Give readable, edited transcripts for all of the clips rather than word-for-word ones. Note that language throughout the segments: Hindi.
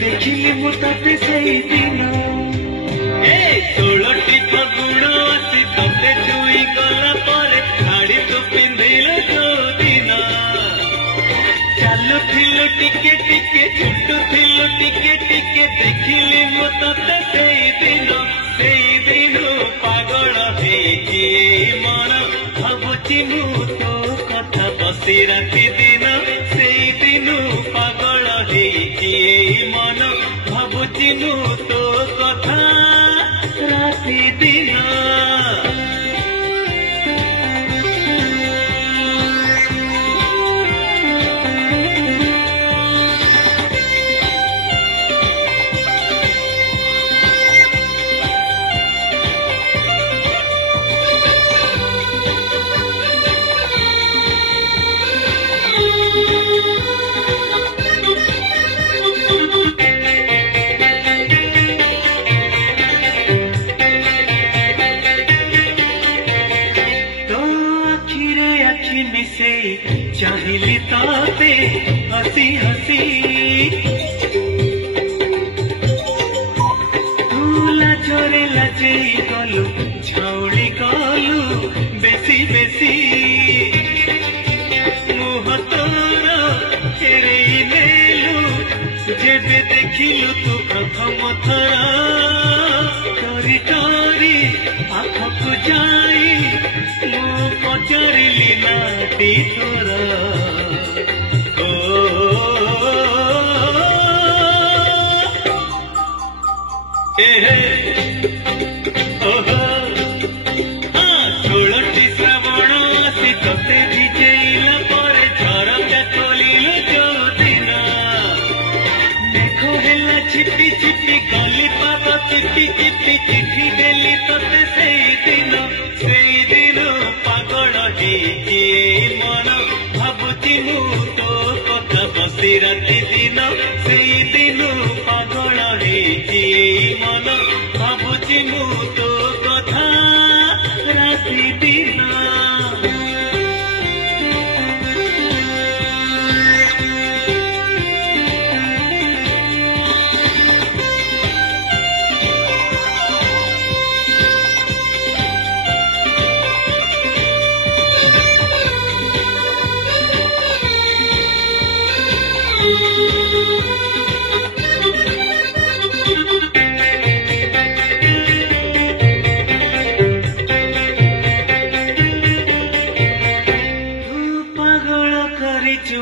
देखिली मु तते सेई दिन ए 16टी फगुण आसी तते छुई गला परे साड़ी तू पिंधिल जो दिन चालू थिलु टिके टिके छुटू थिलु टिके टिके देखिली मु तते सेई दिन पागल हेची मन भाबुची मु तो कथा बसी राति दिन सेई दिन पागल हेची मन भाबुची मु तो कथा राति दिन चाहिली ताते हसी हसी भूला झरे लाजे गलु छाउली गलु बेसी बेसी मुह तोर फेरे नेलु जेबे देखिलु तू प्रथम थर डरी डरी आखकु जाई मु पचारिली नाती तोर चिट्टी चिट्टी गली पाद चिट्टी चिट्टी चिट्ठी देली तते सेई दिन पागल हेची मन भाबुची मु तो कथा बसी राति दिन सेई दिन पागल हेची मन भाबुची मु तो कथा राति दिन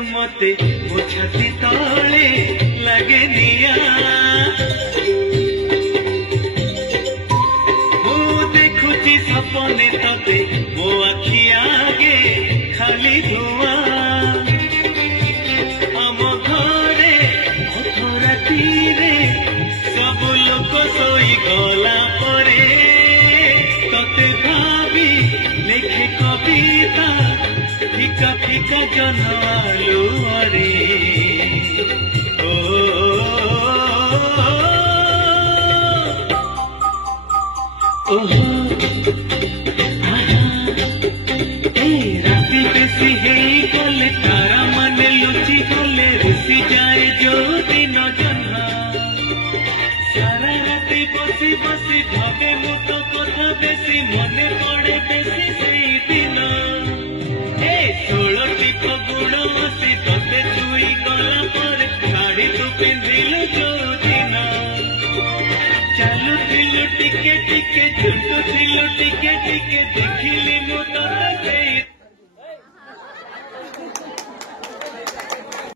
मते वो छाती तले लगे दिया वो देखुची सपने तते वो आखि आगे खाली धुआं आम घरे अधरा तीरे सब लोक सोई गला परे तते भाभी लेखे कविता फिका फिका जनवालु अरे राति बेसी हेई गले तारा माने लुचि गले रुसी जाए जो दिन जन्ना सारा राति बसी बसी भावे मु तो कथा बेसी मने पड़े बेसी सेई दिन 16टी फगुण आसी तते छुई गला परे साड़ी तू पिंधिलु जो दिन चालुथिलु टिके टिके छुटुथिलु टिके टिके देखिली मु तते